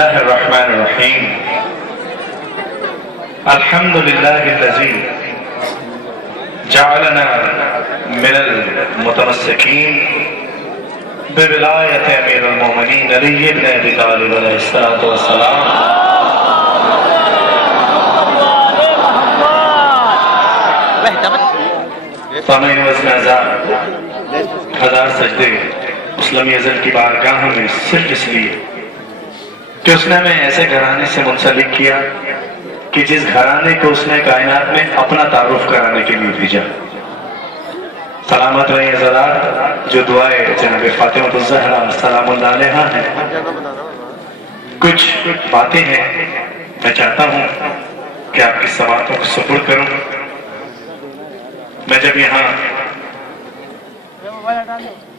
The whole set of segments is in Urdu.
الله الرحمن الرحيم الحمد لله الذي جعلنا من المتمسكين بولاية أمير المؤمنين علي بن أبي طالب عليه الصلاة والسلام سامعین وزن اعزاز ہزار سجدے اسلام ازل کی بارگاہ میں صرف اس لیے کہ اس نے ہمیں ایسے گھرانے سے منسلک کیا کہ جس گھرانے کو اس نے کائنات میں اپنا تعارف کرانے کے لیے بھیجا. سلامت رہی حضرات. جو دعائیں جناب فاطمہ الزہرا سلام اللہ علیہا ہیں، کچھ باتیں ہیں میں چاہتا ہوں کہ آپ کی سماعتوں کو سپرد کروں. میں جب یہاں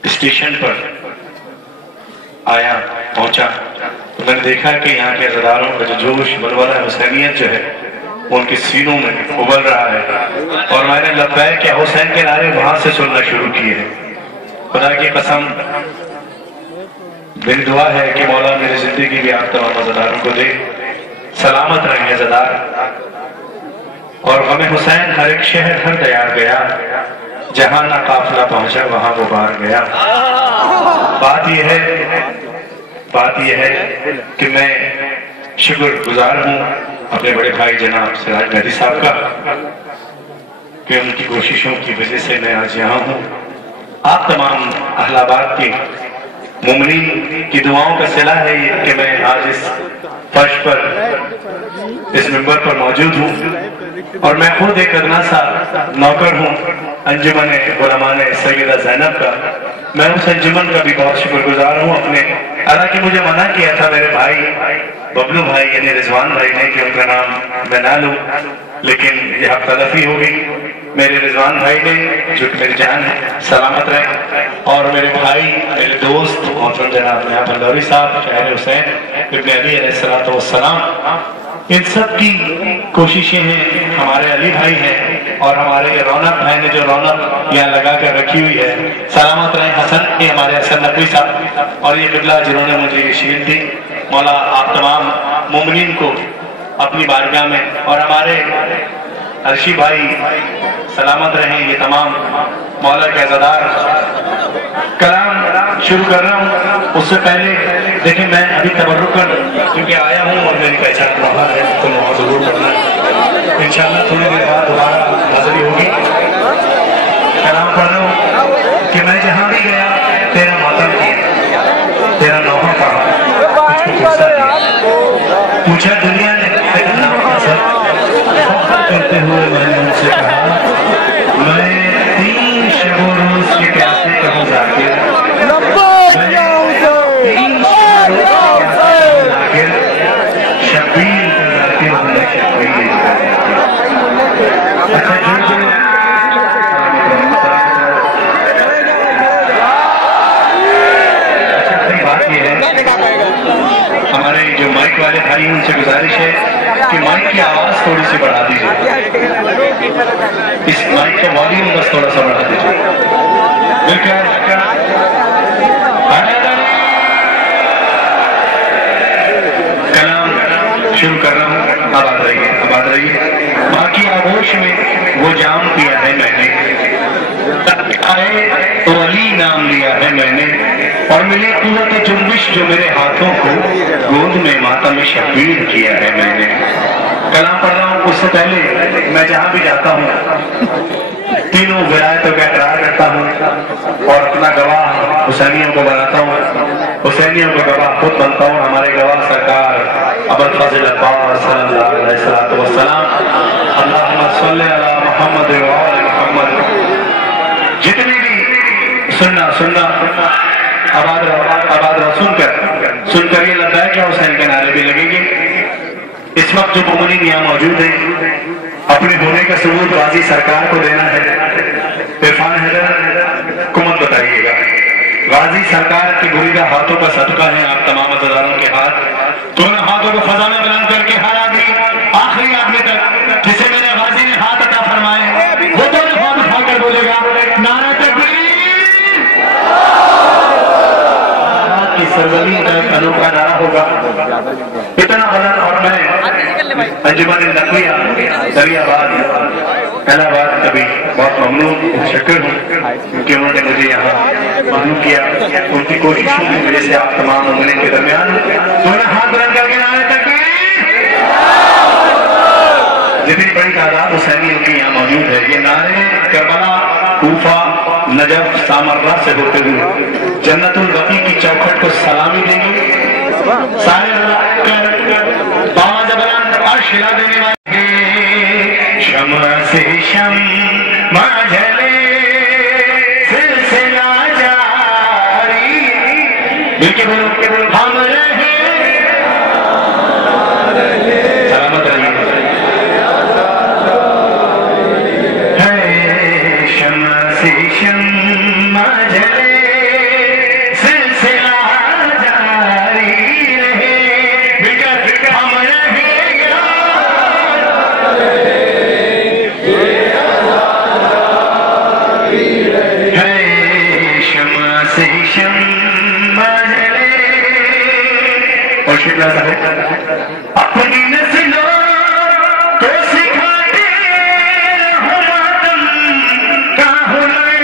اسٹیشن پر آیا پہنچا تو میں نے دیکھا کہ یہاں کے عزاداروں کا جو جوش ولولہ حسینیت جو ہے ان کی سینوں میں ابل رہا ہے، اور میں نے لبیک یا حسین کے نعرے وہاں سے سننا شروع کیے ہیں. خدا کی قسم میری دعا ہے کہ مولا میری زندگی بھی آپ تمام عزاداروں کو دے. سلامت رہیں عزادار. اور غم حسین ہر ایک شہر ہر دیار گیا، جہاں نہ قافلہ پہنچا وہاں وہ بار گیا. بات یہ ہے کہ میں شکر گزار ہوں اپنے بڑے بھائی جناب سراج مہدی صاحب کا کہ ان کی کوششوں کی وجہ سے میں آج یہاں ہوں. آپ تمام اہل آباد کے مومنین کی دعاؤں کا صلہ ہے یہ کہ میں آج اس فرش پر اس منبر پر موجود ہوں، اور میں خود ایک ادنا سا نوکر ہوں انجمن علماء سیدہ زینب کا. میں اس انجمن کا بھی بہت شکر گزار ہوں اپنے حالانکہ مجھے منع کیا تھا میرے بھائی ببلو بھائی یعنی رضوان بھائی نے کہ ان کا نام میں نہ لوں، لیکن یہ حق تلفی ہو گئی. میرے رضوان بھائی نے جو کہ میری جان ہے سلامت رہے، اور میرے بھائی میرے دوست محترم جناب نیاب بندوری صاحب شہر حسین ابن علی علیہ السلام، ان سب کی کوششیں ہیں. ہمارے علی بھائی ہیں اور ہمارے رونق بھائی نے جو رونق یہاں لگا کر رکھی ہوئی ہے. سلامت رہیں حسن کی ہمارے حسن نقوی صاحب اور یہ قبلہ جنہوں نے مجھے یہ شیل دی. مولا آپ تمام مومنین کو اپنی بارگاہ میں، اور ہمارے عرشی بھائی سلامت رہیں. یہ تمام مولا کے عزادار. کلام شروع کر رہا ہوں اس سے پہلے دیکھیں میں ابھی تبرک کر کیونکہ آیا ہوں اور میری پہچان رہا ہے تو وہاں ضرور کرنا ہے. انشاءاللہ تھوڑی دیر بعد دوبارہ حاضری ہوگی. کلام پڑھ رہا ہوں کہ میں جہاں بھی گیا تیرا ماتم کیا، تیرا نوحہ پڑھا، کچھ کو پوچھا دیا. پوچھا دنیا نے تیرا نام حاصل کرتے ہوئے میں نے ان سے کہا میں 3 شب و روز کے پیاسے کا مذاکر، شبیر کا ذاکر ہوں میں شبیر. اچھا بات یہ ہے ہمارے جو مائک والے بھائی ان سے گزارش ہے کہ مائک کی آواز تھوڑی سی بڑھا دیجیے. اس مائک کا والیوم بس تھوڑا سا بڑھا دیجیے. کلام شروع کر رہا ہوں. آباد رہیے. ماں کی آغوش میں وہ جام پیا ہے میں نے، آئے تو علی نام لیا ہے میں نے، اور ملے قوت جنبش جو میرے ہاتھوں کو گود میں ماتم شبیر کیا ہے میں نے. کلام پڑھ رہا ہوں. اس سے پہلے میں جہاں بھی جاتا ہوں تینوں ولایتوں کا اقرار کرتا ہوں اور اپنا گواہ حسینیوں کو بناتا ہوں، حسینیوں کو گواہ خود بنتا ہوں. ہمارے گواہ سرکار ابوالفضل عباس صلی اللہ علیہ وسلم. اللہم صلی علی محمد و آل محمد. جتنی بھی سننا آباد سن کر یہ لبیک یا حسین کے نعرے بھی لگیں گے. اس وقت جو مومنین یہاں موجود ہیں اپنے ہونے کا ثبوت غازی سرکار کو دینا ہے. عرفان حیدر کو مت بتائیے گا. غازی سرکار کی بریدہ ہاتھوں کا صدقہ ہے آپ تمام عزاداروں کے ہاتھ. تو ان ہاتھوں کو فضا میں بلند کر کے ہر آدمی آخری آدمی تک جسے میرے غازی نے ہاتھ عطا فرمائے وہ دونوں ہاتھ اٹھا کر بولے گا نعرہ تکبیر. کی سرزمین کا ایک انوکھا نعرہ ہوگا انجمن نقویہ دریاباد الہ آباد کبھی بہت ممنون شکر ہوں کیونکہ انہوں نے مجھے یہاں معلوم کیا ان کی کوششوں کی وجہ سے آپ تمام عملے کے درمیان دونوں ہاتھ بلند کر کے نعرے تکبیر جتنی بڑی تعداد حسینیوں کی یہاں موجود ہے یہ نعرے کربلا کوفہ نجف سامرہ سے ہوتے ہوئے جنت البقیع کی چوکھٹ کو سلامی دیں گے سارے اللہ کر باما جبران عرش ہلا دینے والے شمع سے شمع جلے سلسلہ جاری بلکہ بولو ہم رہے سلامت رہیے اپنی نسلوں کو سکھاتے ہو ماتم کا ہنر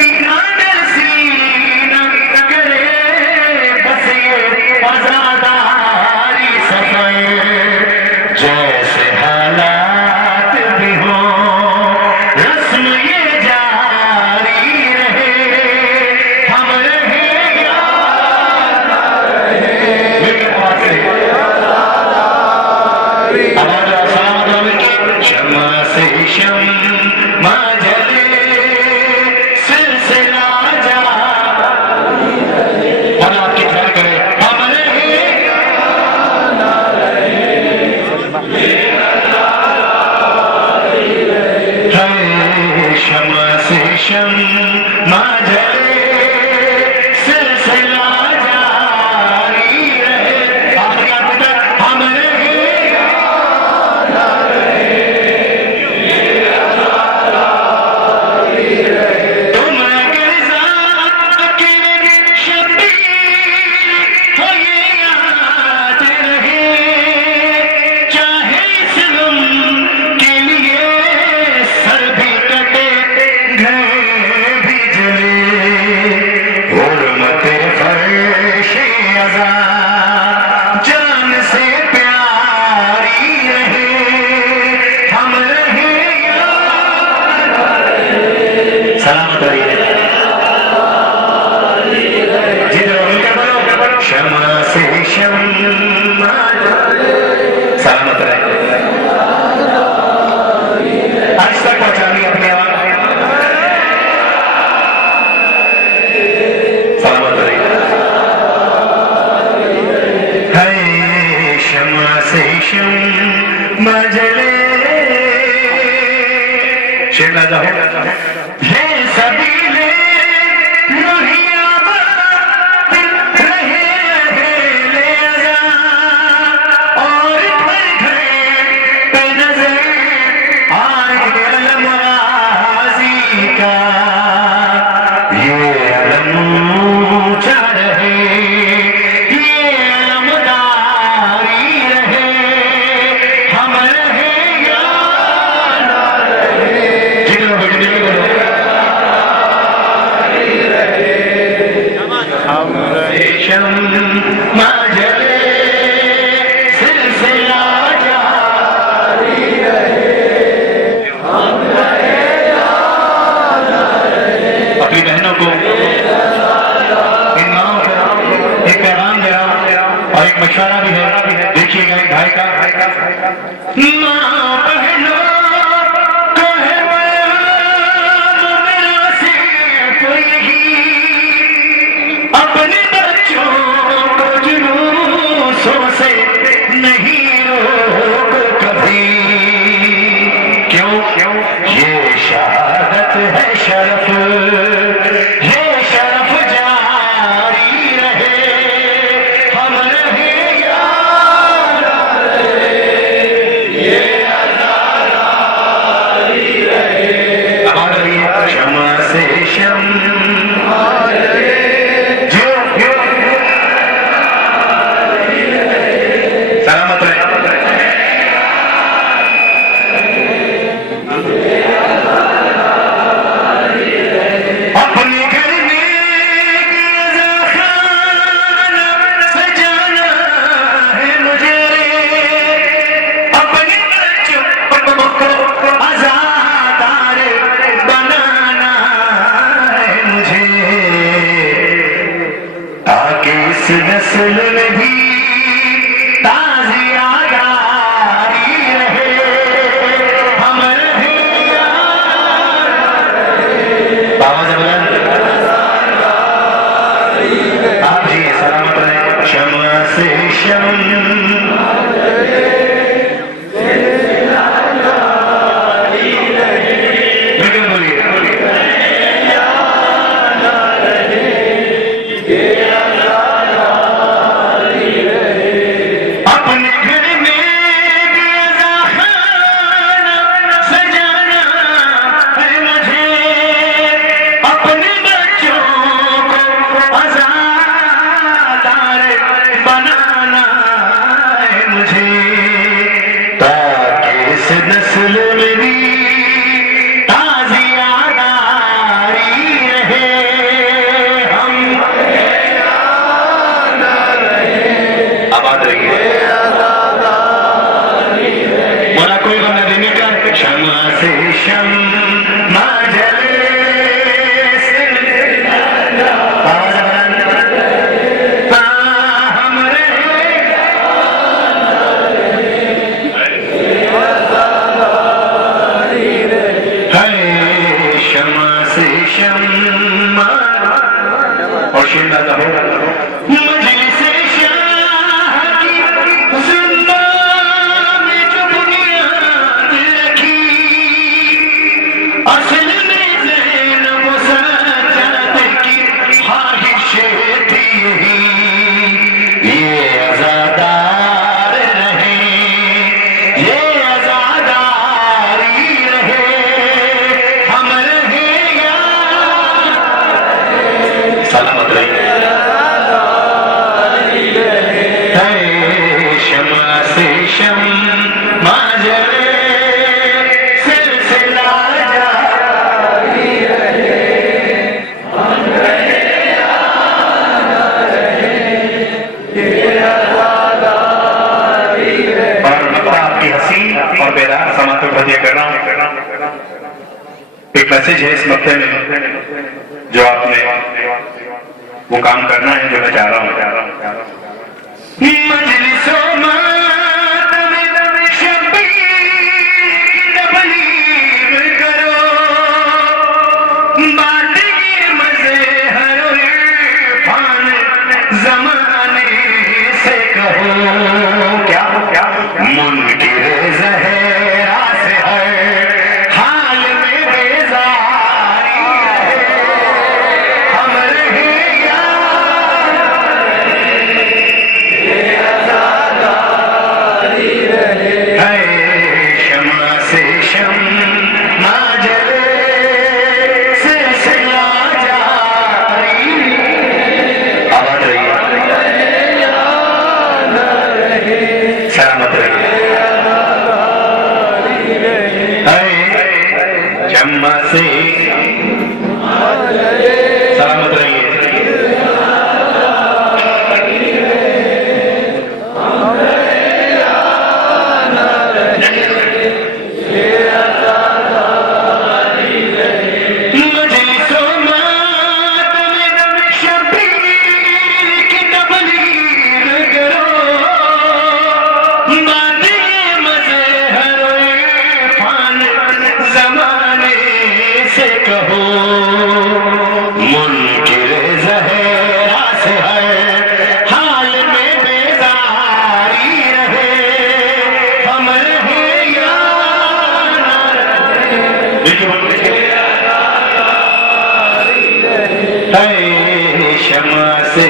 ارادہ سینہ کرے بس یہ آزاداری سفر جیسے حالات بھی ہوں رسم یہ جاری رہے ہم رہے شمع سے شمع جلے سلسلہ جاری اور آپ کی خیر کرے ہم رہے شمع سے شمع جلے سلسلہ جاری رہے آخری آدمی تک ہم رہے سلامت رہیے شمع سے شمع سلامت رہیے آج تک پہنچانی اپنی آواز سلامت رہیے ہے شمع سے شمع جلے شیر نہ جاؤ سبیلے مہیابہ رہے لے جا اور گھر گھر پہ نظر آئے علم غازی کا یہ علم اونچا رہے یہ علم داری رہے ہم رہے یا نہ رہے جنہوں بجنے بولو شمع جلے سلسلہ جاری رہے ہم رہے اپنی بہنوں کو ان ماں کو ایک پیغام دے رہا اور ایک مشورہ بھی ہے دیکھیے گا ایک بھائی کا ماں بہنوں کو ہے میرا صرف یہی اپنے سے نہیں روک کبھی کیوں یہ شہادت ہے شرف یہ شرف جاری رہے ہم رہے یا نہ رہے یہ جاری رہے اب رہیے شمع سے شمع جلے سلامت رہے تجھے تاکہ اس نسل میری تازیاداری رہے ہم آباد رہیے مولا کوئی غم نہ دینے کا شمع سے شمع جلے اور شیندہ دہو مجلس شاہ کی زندہ میں جو بنیاد رکھی اصل میں زینب و سجاد کی خواہش تھی یہ عزادار رہے یہ عزاداری رہے ہم رہے یا سلامت رہے شمع سے شمع جلے سلسلہ جاری رہے ہم رہے یا نہ رہے یہ عزاداری رہے اور مطلب آپ کی حسین اور بیدار سماعت کو ہدیہ کر رہا ہوں ایک میسج ہے اس مقطع میں جو آپ نے وہ کام کرنا ہے جو میں چاہ رہا ہوں مجلس و ماتم شبیر تبلیغ کرو باتیں مزے ہر عرفان زمانے سے کہو کیا منکر زہرا سے ہر حال میں بیزاری رہے ہم رہے سلامت رہیے شمع سے سلامت رہیے شمع سے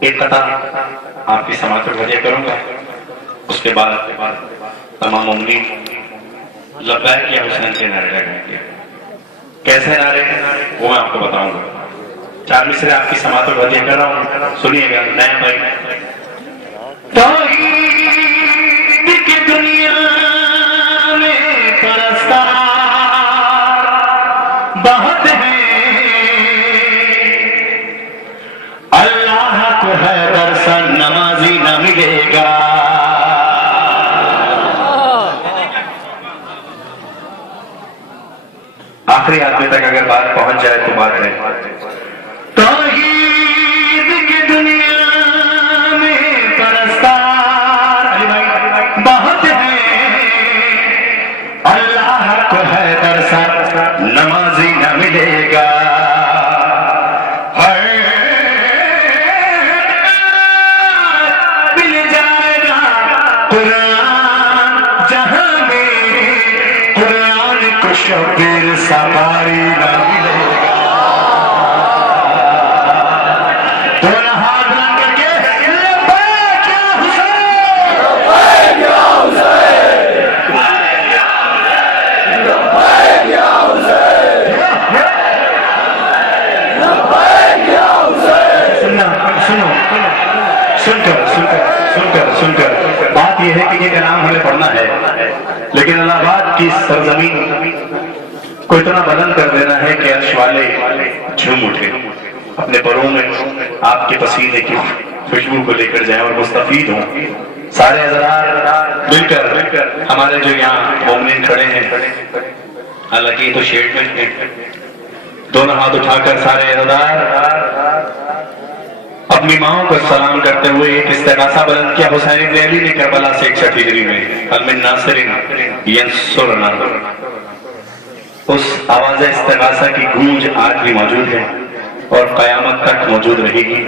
ایک قطع آپ کی سماعت پر ہدیہ کروں گا اس کے بعد تمام مومنین لبیک یا حسین کے نعرے لگائیں گے کیسے نعرے وہ میں آپ کو بتاؤں گا چار مصرے آپ کی سماعت پر ہدیہ کر رہا ہوں سنیے گا نیا بھائی توحید کی دنیا میں پرستار بہت ہیں اللہ کو ہے درسن نمازی نہ ملے گا آخری آدمی تک اگر بات پہنچ جائے تو بات ہے توحید کی دنیا میں پرستار بہت ہیں اللہ کو ہے درسن نمازی نہ ملے گا مل جائے گا قرآن جہاں میں قرآن کو شبیر سواری نہ ملے گا تو ہاتھ سن کر بات یہ ہے کہ یہ کلام ہمیں پڑھنا ہے، لیکن الہ آباد کی سرزمین کو اتنا بلند کر دینا ہے کہ عرش والے جھوم اٹھے، اپنے پروں میں آپ کے پسینے کی خوشبو کو لے کر جائیں اور مستفید ہوں۔ سارے حضرات مل کر ہمارے جو یہاں مومنین کھڑے ہیں، حالانکہ یہ تو شیڈ میں ہیں، دونوں ہاتھ اٹھا کر سارے حضرات اپنی ماؤں کو سلام کرتے ہوئے ایک استغاثہ بلند کیا حسین ابن علی نے کربلا سے 61 ہجری میں، هل من ناصر ینصرنا۔ اس آواز استغاثہ کی گونج آج بھی موجود ہے اور قیامت تک موجود رہے گی،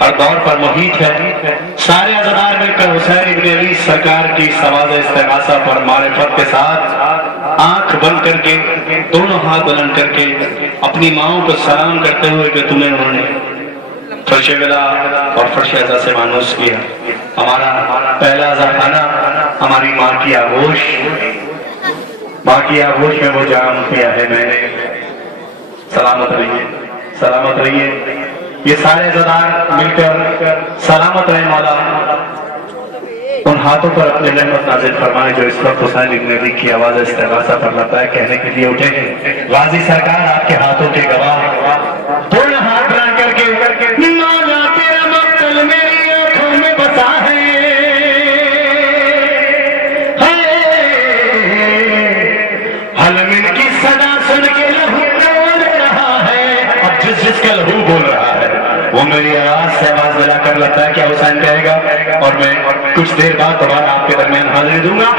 ہر دور پر محیط ہے۔ سارے عزادار مل کر حسین ابن علی سرکار کی آواز استغاثہ پر معرفت کے ساتھ آنکھ بند کر کے دونوں ہاتھ بلند کر کے اپنی ماؤں کو سلام کرتے ہوئے کہ تمہیں انہوں نے فرش ولا اور فرش عزا سے مانوس کیا، ہمارا پہلا عزا خانہ ہماری ماں کی آغوش میں وہ جام کیا ہے میں نے۔ سلامت رہیے، یہ سارے عزادار مل کر سلامت رہے مولا، ان ہاتھوں پر اپنے رحمت نازل فرمائے جو اس وقت حسین ابن علی کی آواز استغاثہ پر لبیک کہنے کے لیے اٹھے ہیں۔ غازی سرکار آپ کے ہاتھوں کے گواہ، دونوں ہاتھ بلند کر کے مولا تیرا مقتل میری آنکھوں میں بسا ہے، حل من کی صدا سن کے لہو بول رہا ہے، اب جس کا لہو بول رہا ہے وہ میری آواز سے آواز ملا کر لگتا ہے کیا حسین کہے گا، اور میں کچھ دیر بعد دوبارہ آپ کے درمیان حاضری دوں گا۔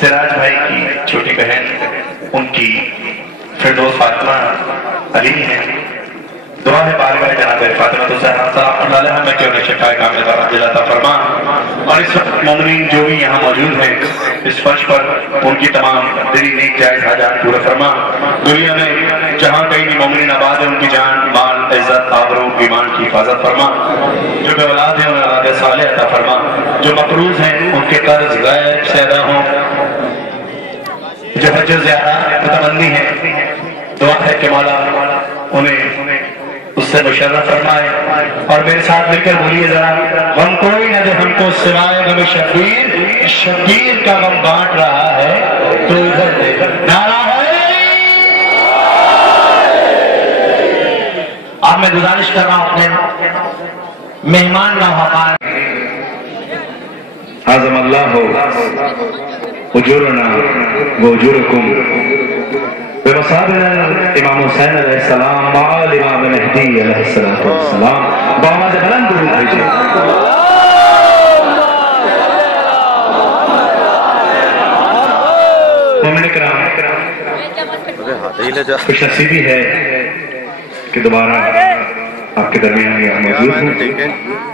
سراج بھائی کی چھوٹی بہن ان کی فردوس فاطمہ علی ہیں، دعا ہے بارگاہ جناب فاطمہ الزہرا صلی اللہ علیہ میں کیوں نے شفاء کاملہ فرج عطا فرما، اور اس وقت مومنین جو بھی یہاں موجود ہیں اس فرش پر ان کی تمام دلی نیک جائز حاجات پورا فرما، دنیا میں جہاں کہیں بھی مومنین آباد ہیں ان کی جان مال عزت آبرو ایمان کی حفاظت فرما، جو بے اولاد ہیں انہیں اولاد صالح عطا فرما، جو مقروض ہیں ان کے قرض غیب سے ادا ہوں، جو حج زیارات متمنی ہیں دعا ہے کہ مولا انہیں اس سے مشرف فرمائے، اور میرے ساتھ مل کر بولیے ذرا، غم کوئی نہ دے ہم کو سوائے غم شبیر، شبیر کا غم بانٹ رہا ہے تو ادھر دے، نعرہ ہے۔ اب میں گزارش کر رہا ہوں اپنے مہمان نوحان عظم اللہ اجورنا و اجورکم بمصابنا امام حسین علیہ السلام مال امام مہدی علیہ السلام، بآواز بلند درود بھیجئے۔ مومن کرام، خوش نصیبی ہے کہ دوبارہ آپ کے درمیان یہاں موجود ہوں،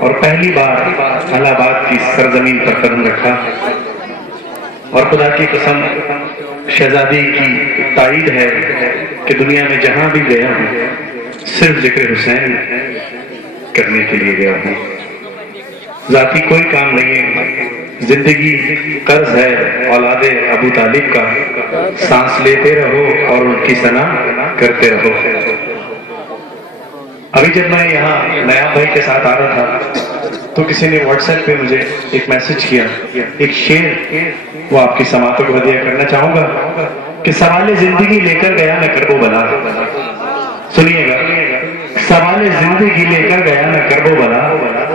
اور پہلی بار الہ آباد کی سرزمین پر قدم رکھا، اور خدا کی قسم شہزادی کی تائید ہے کہ دنیا میں جہاں بھی گیا ہوں صرف ذکر حسین کرنے کے لیے گیا ہوں، ذاتی کوئی کام نہیں ہے، زندگی قرض ہے اولاد ابو طالب کا، سانس لیتے رہو اور ان کی ثنا کرتے رہو۔ ابھی جب میں یہاں نیا بھائی کے ساتھ آ رہا تھا تو کسی نے واٹس ایپ پہ مجھے ایک میسج کیا، ایک شعر وہ آپ کی سماعتوں کو ہدیہ کرنا چاہوں گا کہ سوال زندگی لے کر گیا میں کربو بلا، سنیے گا، سوال زندگی لے کر گیا میں کربو بلا،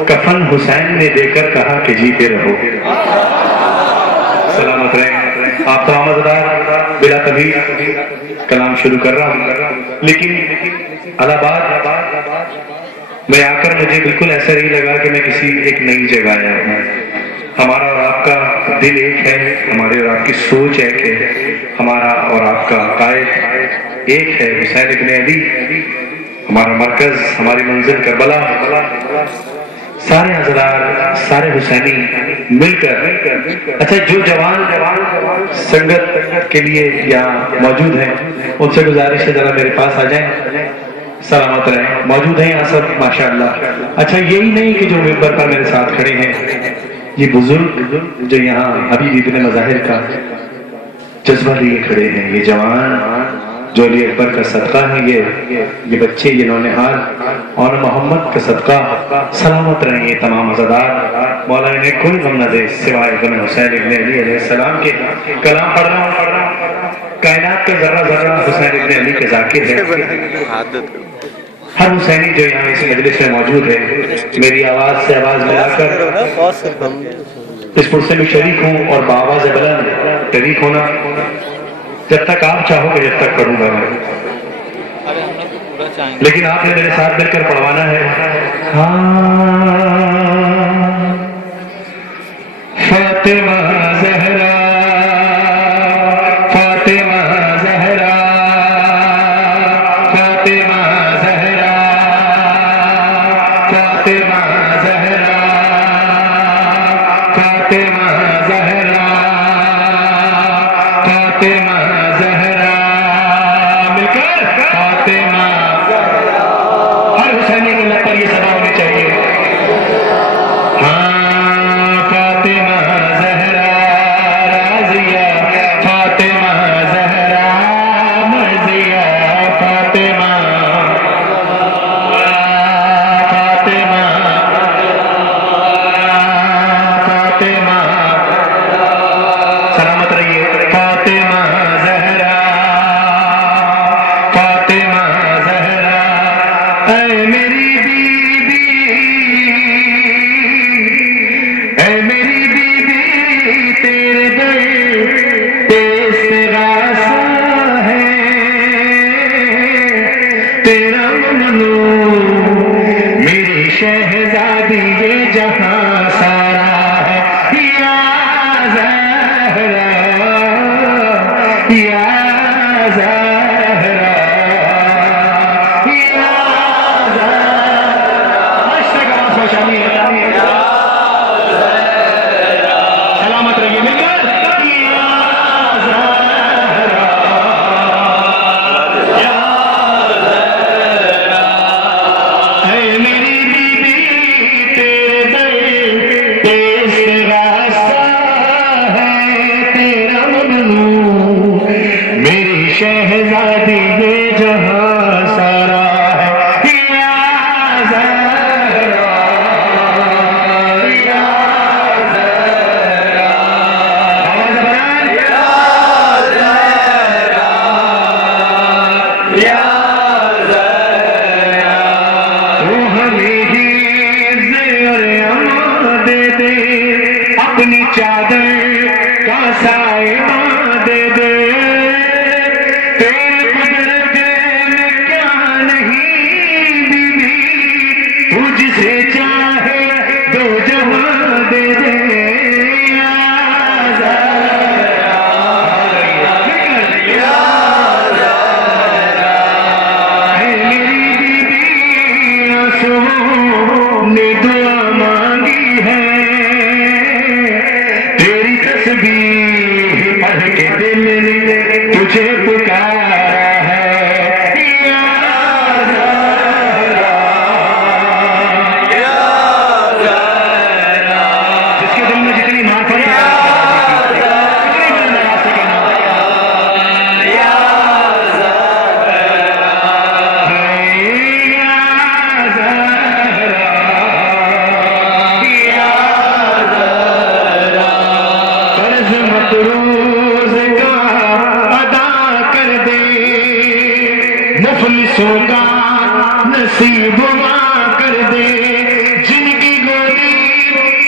کفن حسین نے دے کر کہا کہ جیتے رہو۔ سلامت رہیں آپ تمام حضرات، بلا کبھی کلام شروع کر رہا ہوں، لیکن الہ آباد میں آ کر مجھے بالکل ایسا نہیں لگا کہ میں کسی ایک نئی جگہ آیا ہوں۔ ہمارا اور آپ کا دل ایک ہے، ہمارے اور آپ کی سوچ ایک ہے، ہمارا اور آپ کا قائد ایک ہے حسین ابن علی، ہمارا مرکز، ہماری منزل کربلا۔ سارے حضرات، سارے حسینی مل کر، اچھا جو جوان سنگت کے لیے یہاں موجود ہیں ان سے گزارش ہے ذرا میرے پاس آ جائیں، سلامت رہیں، موجود ہیں یہاں سب ماشاءاللہ۔ اچھا یہی نہیں کہ جو ممبر پر میرے ساتھ کھڑے ہیں یہ بزرگ جو یہاں حبیب ابن مظاہر کا جذبہ لیے کھڑے ہیں، یہ جوان جو علی اکبر کا صدقہ ہے، یہ بچے، یہ نونہال اور محمد کا صدقہ، سلامت رہیں یہ تمام عزادار۔ مولا انہیں کوئی غم نہ دے سوائے غم حسین ابن علی علیہ السلام کے۔ کلام پڑھ رہا ہوں، کائنات کا ذرہ ذرہ حسین ابن علی کے ذاکر ہے۔ ہر حسینی جو یہاں اس مجلس میں موجود ہے میری آواز سے آواز ملا کر اس پرسے میں شریک ہوں اور بآواز بلند شریک ہونا جب تک آپ چاہو گے جب تک پڑھوں گا میں، لیکن آپ نے میرے ساتھ مل کر پڑھوانا ہے۔ فاطمہ زہرا، فاطمہ زہرا، فاطمہ زہرا، فاطمہ زہرا، فاطمہ زہرا، فاطمہ زہرا، مل کر فاطمہ، ہر حسینی کے لب پر یہ صدا ہونی چاہیے۔ فاطمہ زہرا راضیہ، فاطمہ زہرا مرضیہ، فاطمہ، فاطمہ، فاطمہ، سلامت رہیے، فاطمہ زہرا، فاطمہ زہرا، اے میری بیوی، اے میری بیوی، تیرے در پہ استغاثہ ہے، تیرا ممنوع میری شہزادی یہ جہاں سارا ہے، یا زہرا، یا زہرا، یا سلامت رہیے مل کر، اے میری بیوی تیرے در پہ استغاثہ ہے، تیرا ممنوع میری شہزادی یہ جہاں سارا ہے، یا زہرا، یا زہرا، آواز بلند، یا زہرا، یا زہرا، تو ہمیں حفظ اور امان دے دے، اپنی چادر کا سائبہ دے دے، تیرے قدرت میں کیا نہیں بیوی، تو جسے چاہے دو جہاں دے دے، یا زہرا، یا زہرا، اے میری بیوی آنسوؤں نے دعا مانگی ہے، تیری تسبیح پڑھ کے دل نے تجھے پکارا ہے، یا زہرا، یا زہرا، جس کے دل میں جتنی معرفت ہے اتنی بلند آواز سے کہنا، یا زہرا، یا زہرا، وارثوں کا نصیب کر دے، جن کی گودی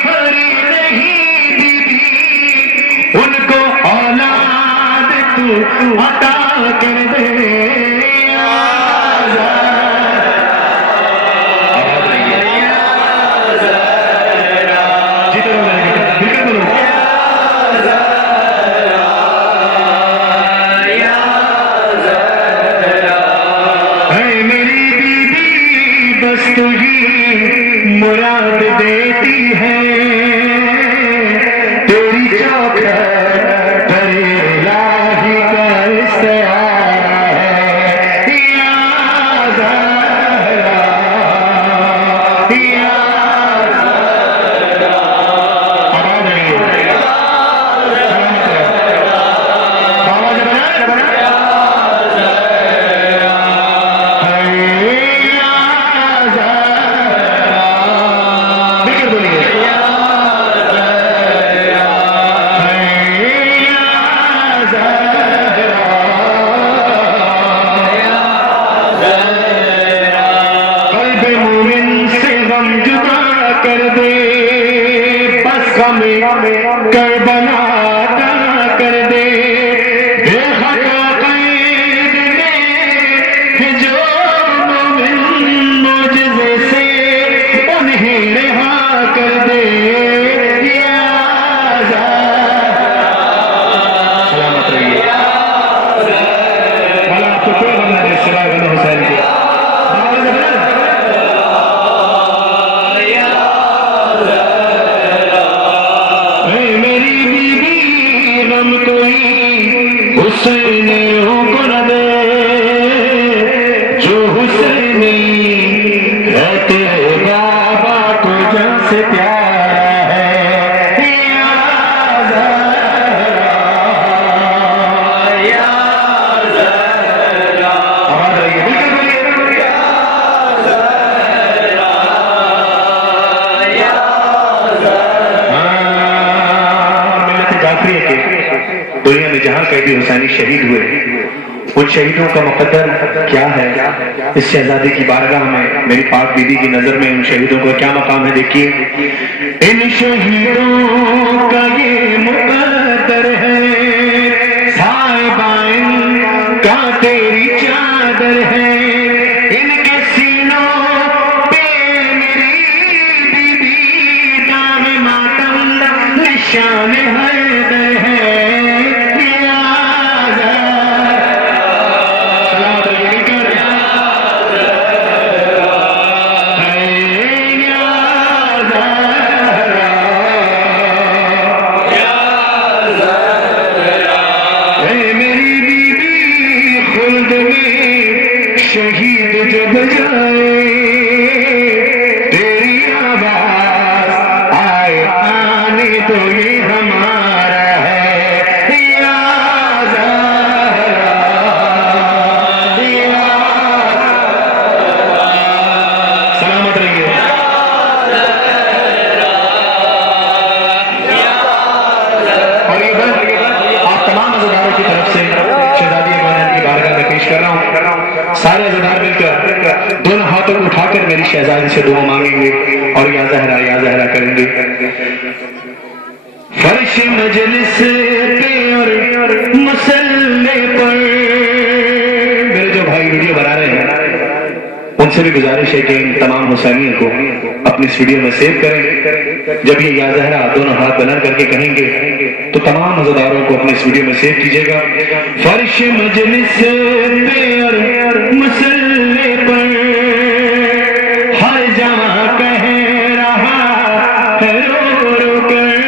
بھری نہیں بیوی، ان کو اولاد تو عطا کر دے۔ مراد دیتی ہے تیری چوکھٹ پر الہی کا استعارہ ہے، یا زہرا یا زہرا۔ آواز نہیں ہے، آواز بنا کر دے، بس ہمیں کربلا عطا کر دے، بے خطا قید میں جو مومن معجزے سے انہیں رہا کر دے، یا زہرا۔ سلامت رہیے، مولا آپ کو کوئی بندہ دے سوائے غلام حسین کے۔ حسین کو نہ دے جو حسینی ہے، تیرے بابا کو جان سے پیارا ہے، یا زہرا یا زہرا۔ آواز آئیے، بالکل یا زہرا یا زہرا۔ ملت جعفریہ کے دنیا میں جہاں کہیں بھی حسینی شہید ہوئے، ان شہیدوں کا مقدر کیا ہے؟ اس شہزادی کی بارگاہ میں میری پاک بیوی کی نظر میں ان شہیدوں کا کیا مقام ہے؟ دیکھیے، ان شہیدوں کا یہ مقدر ہے، صاحبان کا تیری چادر ہے، ان کے سینوں پہ میری بیوی دام ماتم نشان حیدر ہے۔ شہید جب جائے تیری آواز آئے آنے تو یہ ہمارا ہے، یا زہرا یا سلامت رہیے۔ اور یہ بات آپ تمام عزیزانوں کی طرف سے شہزادی بانیان کی بارگاہ میں پیش کر رہا ہوں۔ سارے عزیزان مل کر دونوں ہاتھوں کو اٹھا کر میری شہزادی سے دعا مانگیں گے اور یا زہرا کریں گے۔ فرش مجلس پہ اور مسلے پر، میرے جو بھائی ویڈیو بنا رہے ہیں ان سے بھی گزارش ہے کہ ان تمام حسینیوں کو اپنی اس ویڈیو میں سیو کریں۔ جب یہ یا زہرا دونوں ہاتھ بلند کر کے کہیں گے تو تمام عزاداروں کو اپنی اس ویڈیو میں سیو کیجئے گا۔ فرش مجلس پہ اور مسلے پر ہر جہاں کہہ رہا ہے رو رو کر،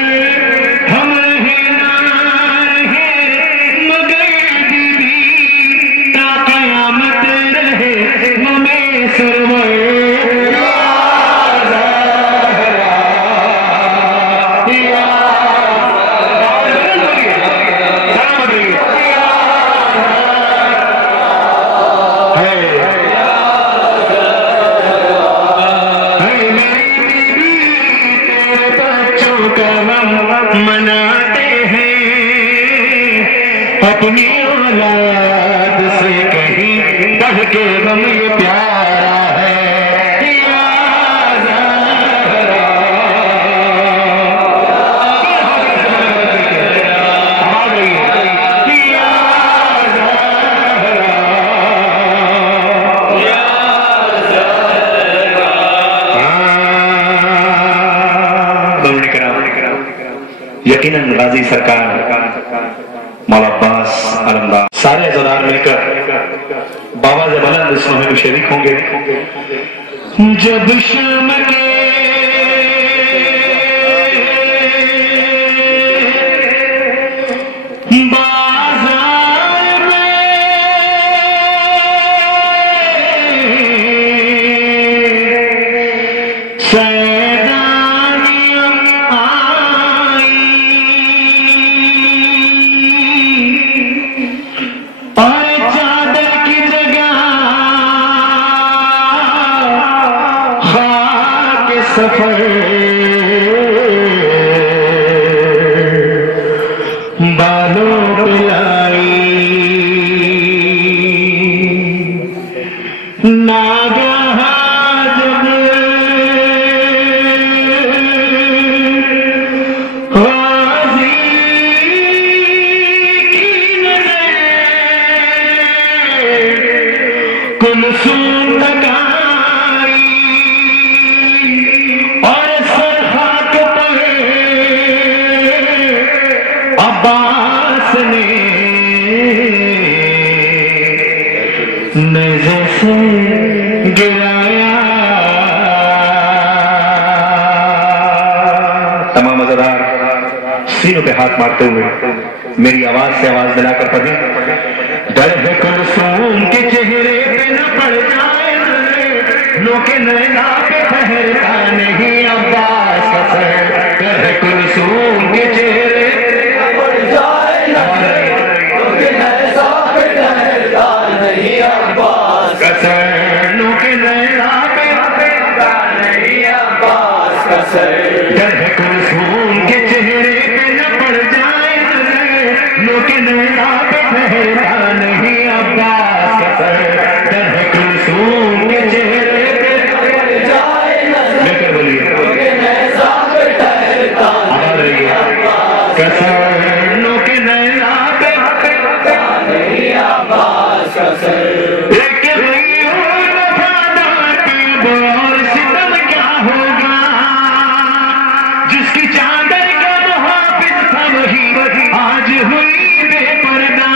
ہم رہے نہ رہے مگر بیوی تا قیامت رہے ہمیں سرور، یا زہرا یا کے غم یہ پیارا ہے یا زہرا یقیناً غازی سرکار مولا عباس علمدار سارے عزادار مل کر بابا سے بلند اس نوحے میں شریک ہوں گے. جب شام کے بازار میں سیدانیاں آئی اور چادر کی جگہ خاک سفر بالوں پہ لائی ناگہاں جب غازی کی نظر کلثوم تک آئی اور سر خاک پر عباس نے نیزے سے گرایا. تمام عزادار سینوں پہ ہاتھ مارتے ہوئے میری آواز سے آواز ملا کر پڑھیں. ڈر ہے کلثوم کے چہرے پہ نہ پڑ جائے لو کے نینا پہ ٹھہرتا نہیں عباس کا سر. ڈر ہے کلثوم کے چہرے پہ پڑ جائے لو کے نینا پہ ٹھہرتا نہیں عباس کا سر. لو کے نینا پہ ٹھہرتا نہیں عباس کا سر. ڈر ہے کلثوم کے چہرے پہ نہ پڑ جائے لو کے نینا پہ ٹھہرتا نہیں عباس کا سر. ڈر ہے کلثوم کے چہرے پہ نہ پڑ جائے لے کر بولیے آ رہی ہے کسر. لو کے نینا پہ ٹھہرتا نہیں عباس کا سر. ایک غیر وفادار کی بور ستم کیا ہوگا جس کی چادر کا محافظ تھا وہی آج ہوئی بے پردہ.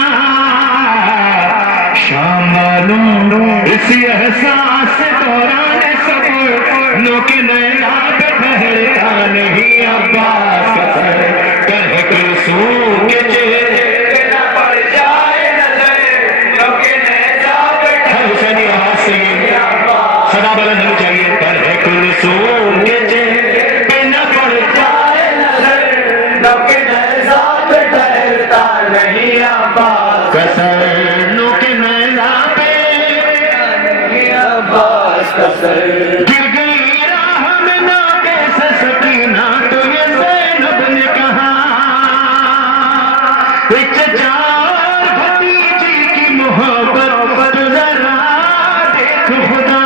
شام والوں اسی احساس سے دوران سفر لو کے نینا پہ ٹھہرتا نہیں عباس کا سر. ڈر ہے کلثوم کے چہرے پہ نہ پڑ جائے نظر لو کے نینا پہ حسینی آواز سے صدا بلند ہونی چاہیے. ڈر ہے کلثوم کے چہرے پہ نہ پڑ جائے نظر لو کے نینا پہ ٹھہرتا نہیں عباس کا سر. لو کے نینا پہ نہیں عباس کا سر. گر گئی راہ میں ناقص سکینہ تو یہ زینب نے کہا ایک چچا اور بھتیجی کی محبت تو ذرا دیکھ خدا.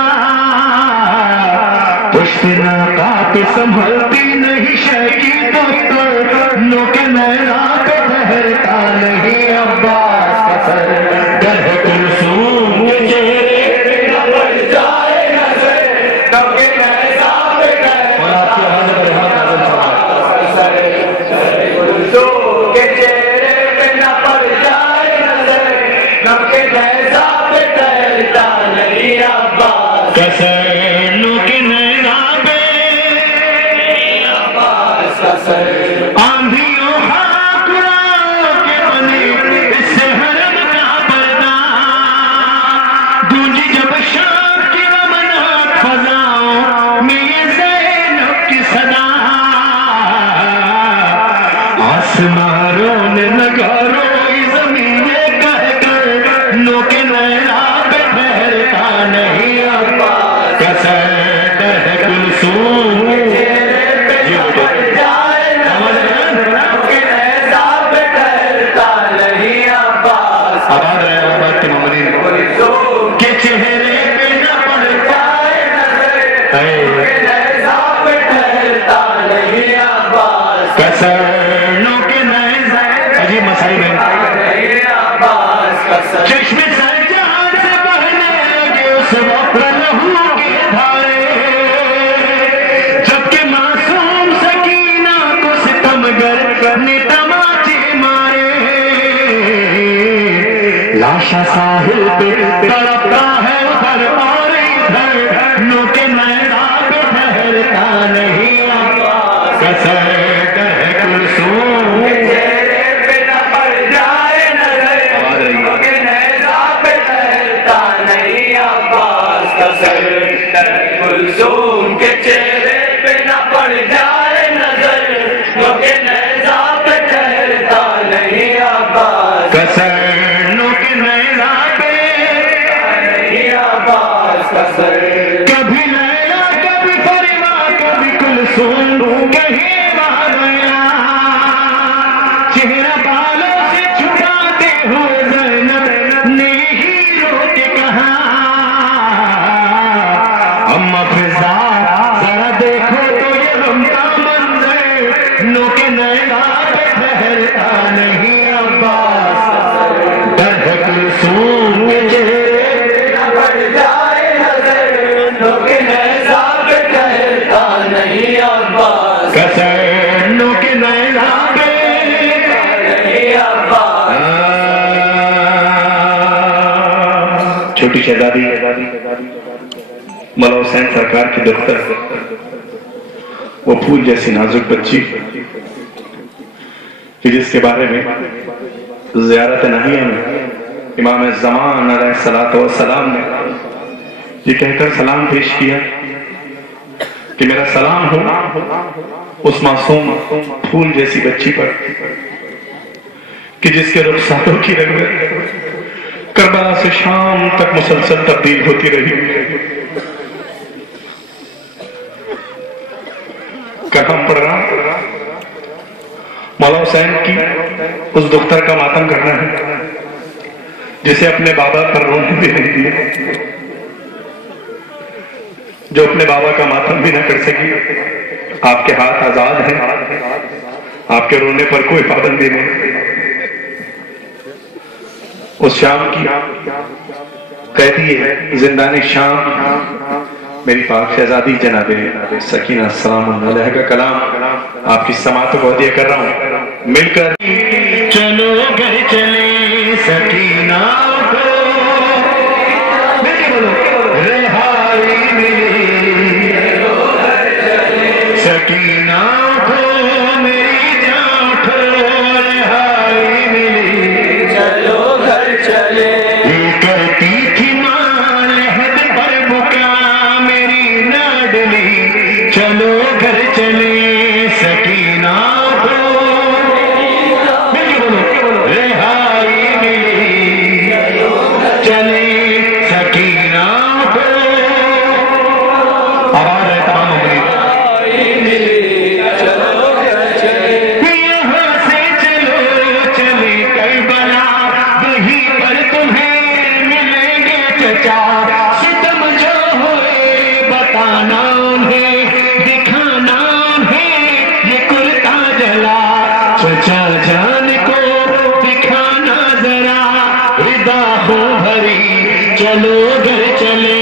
پشت ناقہ پہ سنبھلتی نہیں شے کی دفتر لو کے نینا پہ ٹھہرتا نہیں عباس کا سر. ڈر ہے کلثوم کے چہرے پہ نہ پڑ جائے نظر لو کے نینا پہ ٹھہرتا. اور آپ کی آواز پر ہاتھ نازل فرمائیں. کلثوم کے چہرے پہ نہ پڑ جائے نظر لو کے نینا پہ ٹھہرتا نہیں عباس کا سر. لو کے نینا پہ عباس کا سر. آندھیوں خاکروں کے بنے اس سے حرم کا پردہ گونجی جب شام کی غمناک فضاؤں میں یہ زینب کی صدا. آسمانوں نے لگا روئی زمینیں کہہ کر لو کے نینا پہ ٹھہرتا نہیں عباس کا سر. ڈر ہے کلثوم کے چہرے پہ نہ پڑ جائے نظر لو کے نینا پہ ٹھہرتا نہیں عباس. آباد رہے آباد کے ممنین کے چہرے کسرنوں کے نیزے عجیب مسائل ہیں چشم سجاد سے بہنے لگے اس وقت لہو کے دھارے جبکہ معصوم سکینہ کو ستمگر نے تماچے مارے لاشا ساحل پہ تڑپتا ہے ادھر اور ادھر نو کے نیزہ پہ ٹھہرتا نہیں کسر کلثوم کے چہرے پہ نہ پڑ جائے نظر کیونکہ نیزہ پہ ٹھہرتا نہیں عباس کسرنوں کے نیزہ پہ نہیں عباس کسر کبھی لیلا کبھی فریبا کبھی کلثوم کہیں آ گیا چہرہ بالوں سے چھپاتے ہوئے زینب نے ہی رو کے کہا اما فضا ذرا دیکھو تو یہ غم کا منظر نو کے نیزہ پہ ٹھہرتا نہیں عباس درد کلثوم کے چہرے نہ پڑ جائے نظر نو کے نیزہ پہ ٹھہرتا نہیں عباس کسر نو کے نیزہ پہ نہیں عباس چھوٹی شہزادی مولا حسین سرکار کی دختر وہ پھول جیسی نازک بچی کہ جس کے بارے میں زیارت نہیہ میں امام زمان علیہ السلام نے یہ کہہ کر سلام پیش کیا کہ میرا سلام ہو اس معصوم پھول جیسی بچی پر کہ جس کے رخساروں کی رنگت کربلا سے شام تک مسلسل تبدیل ہوتی رہی کہاں پڑھ رہا مولا حسین کی اس دختر کا ماتم کرنا ہے جسے اپنے بابا پر رونے بھی نہیں دیا جو اپنے بابا کا ماتم بھی نہ کر سکی آپ کے ہاتھ آزاد ہیں آپ کے رونے پر کوئی پابندی نہیں اس شام کی قیدی ہے زندان شام میری پاک شہزادی جناب سکینہ السلام علیہ کا کلام آپ کی سماعت کو ہدیہ کر رہا ہوں مل کر چلو گھر چلے سکینہ کو رہائی ملی سکینہ کو میری جان کو رہائی ملی چلو گھر چلے کرتی تھی ماں لہد پر بکا میری لاڈلی چلو گھر چلے سکینہ کو رہائی ملی چلے سکینہ کو آواز ہے تمام یہاں سے چلو چلے کربلا وہیں پر تمہیں ملیں گے چچا ستم جو ہوئے بتانا انہیں دکھانا انہیں یہ کرتا جلا چچا جان کو دکھانا ذرا ردا ہو بھری چلو گھر چلے